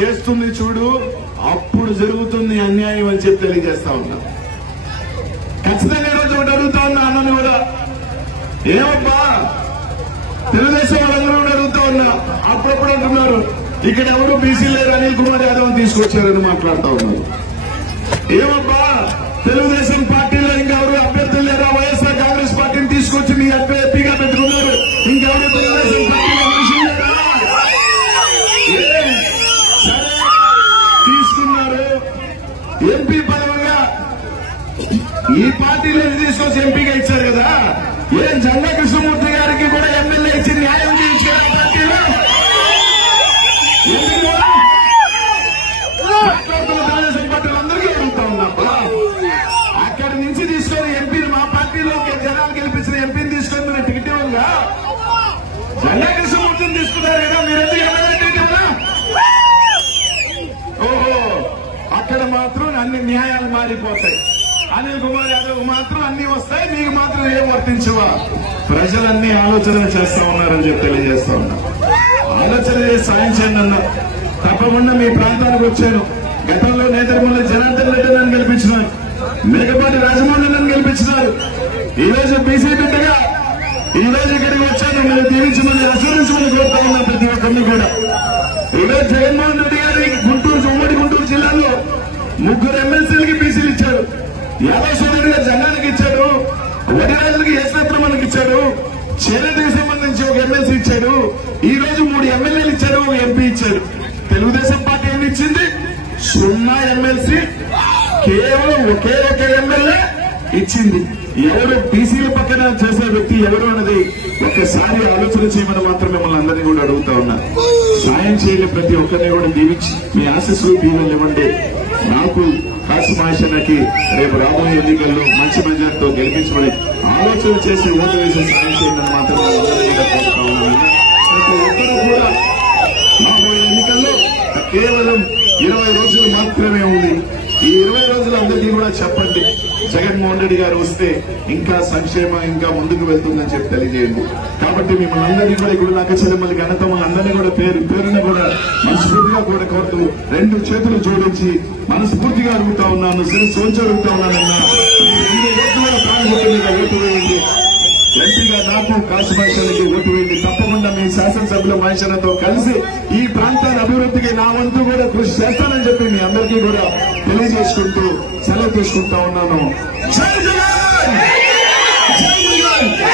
చేస్తుంది చూడు, అప్పుడు జరుగుతుంది అన్యాయం అని చెప్పి తెలియజేస్తా ఉన్నా. ఖచ్చితంగా ఈరోజు ఒకటి అడుగుతా ఉన్నా అన్నని కూడా, ఏమబ్బా తెలుగుదేశం వాళ్ళందరూ కూడా అడుగుతా ఉన్నా. అప్పుడప్పుడు అంటున్నారు ఇక్కడ ఎవరు బీసీ లేరు, అనిల్ కుమార్ యాదవ్ తీసుకొచ్చారని మాట్లాడుతా ఉన్నారు. ఏమబ్బా తెలుగుదేశం పార్టీలో ఇంకెవరు అభ్యర్థులు లేరా, వైఎస్ఆర్ కాంగ్రెస్ పార్టీని తీసుకొచ్చి మీ ఎంపీగా పెట్టుకున్నారు, ఇంకెవరు తెలుగుదేశం పార్టీలో మనుషులు లేరా? తీసుకున్నారు ఎంపీ పదవిగా, ఈ పార్టీలో తీసుకొచ్చి ఎంపీగా ఇచ్చారు కదా. ఏం జంగా కృష్ణమూర్తి గారికి కూడా ఎమ్మెల్యే ఇచ్చి న్యాయం చేయించారు ఆ పార్టీలో. తెలుగుదేశం పార్టీలు అందరికీ అడుగుతా ఉన్నా, అక్కడి నుంచి తీసుకొని ఎంపీని మా పార్టీలో జనాలు గెలిపించిన ఎంపీని తీసుకొని మీరు టికెట్ ఇవ్వంగా జంగా కృష్ణమూర్తిని తీసుకున్నారు కదా, మీరు ఎందుకు ఎమ్మెల్యే కదా? ఓహో, అక్కడ మాత్రం అన్ని న్యాయాలు మారిపోతాయి. అనిల్ కుమార్ యాదవ్ మాత్రం అన్ని వస్తాయి, మీకు మాత్రం ఏం వర్తించవా? ప్రజలన్నీ ఆలోచన చేస్తా ఉన్నారని చెప్పి తెలియజేస్తా ఉన్నా. ఆలోచన చేసి సాయం చేయండి అన్నా. తప్పకుండా మీ ప్రాంతానికి వచ్చాను. గతంలో నేతృమూల జనార్దన్ రెడ్డి నన్ను గెలిపించినారు, మేకపాటి రాజమోహన్ నన్ను గెలిపించినారు. ఈ రోజు బీసీ బిడ్డగా ఈ రోజు ఇక్కడికి వచ్చాను. మీరు దీవించమని ఆశీర్వించమని కోరుతా ఉన్నా ప్రతి ఒక్కరిని కూడా. ఈరోజు జగన్మోహన్ రెడ్డి గారి ఉమ్మడి గుంటూరు జిల్లాలో 3 ఎమ్మెల్సీలకి బీసీలు ఇచ్చారు. యాదవ్ సోదరుడు గారు జనానికి ఇచ్చాడు, వడిరాజులకి యశ్వత్రమణకి ఇచ్చాడు, చేనేతకి సంబంధించి ఒక ఎమ్మెల్సీ ఇచ్చాడు. ఈ రోజు 3 ఎమ్మెల్యేలు ఇచ్చాడు, ఒక ఎంపీ ఇచ్చాడు. తెలుగుదేశం పార్టీ ఏమి ఇచ్చింది? 0 ఎమ్మెల్సీ, కేవలం ఒకే ఒక ఎమ్మెల్యే ఇచ్చింది. ఎవరు బీసీల పక్కన చేసే వ్యక్తి ఎవరు అన్నది ఒక్కసారి ఆలోచన చేయమని మాత్రం మిమ్మల్ని అందరినీ కూడా అడుగుతా ఉన్నా. సాయం చేయని ప్రతి ఒక్కరిని కూడా దీవించి మీ ఆశీస్సులు దీవెనలు ఇవ్వండి. నాకు కాశీమాషన్నకి రేపు రాబోయే ఎన్నికల్లో మంచి మెజార్టీతో గెలిపించమని ఆలోచన చేసి ఓటు వేసి సాయం చేయండి మాత్రమే అందరినీ కూడా కోరుతా ఉన్నాను. ప్రతి ఒక్కరూ కూడా రాబోయే ఎన్నికల్లో కేవలం 20 రోజులు మాత్రమే ఉంది. ఈ 20 రోజులు అందరికీ కూడా చెప్పండి, జగన్మోహన్ రెడ్డి గారు వస్తే ఇంకా సంక్షేమం ఇంకా ముందుకు వెళ్తుందని చెప్పి తెలియజేయండి. కాబట్టి మిమ్మల్ని అందరినీ కూడా ఇప్పుడు నాకు చెల్లెమ్మల ఘనతమ్మలు అందరినీ కూడా పేరున కూడా మనస్ఫూర్తిగా కూడా కోరుతూ 2 చేతులు జోడించి మనస్ఫూర్తిగా అడుగుతా ఉన్నాను, సోంచి అడుగుతా ఉన్నానన్నా. 2 రోజుల ప్రారంభంగా ఓటు వేయండి. ఎంపీగా నాకు కాశీమాషన్నకి ఓటు వేయండి. తప్పకుండా మీ శాసనసభ్యుల మహేశ్వరతో కలిసి ఈ ప్రాంతాల అభివృద్ధికి నా వంతు కూడా కృషి చేస్తానని చెప్పి మీ అందరికీ కూడా తెలియజేసుకుంటూ సెలవు తీసుకుంటా ఉన్నాను. జై జగన్.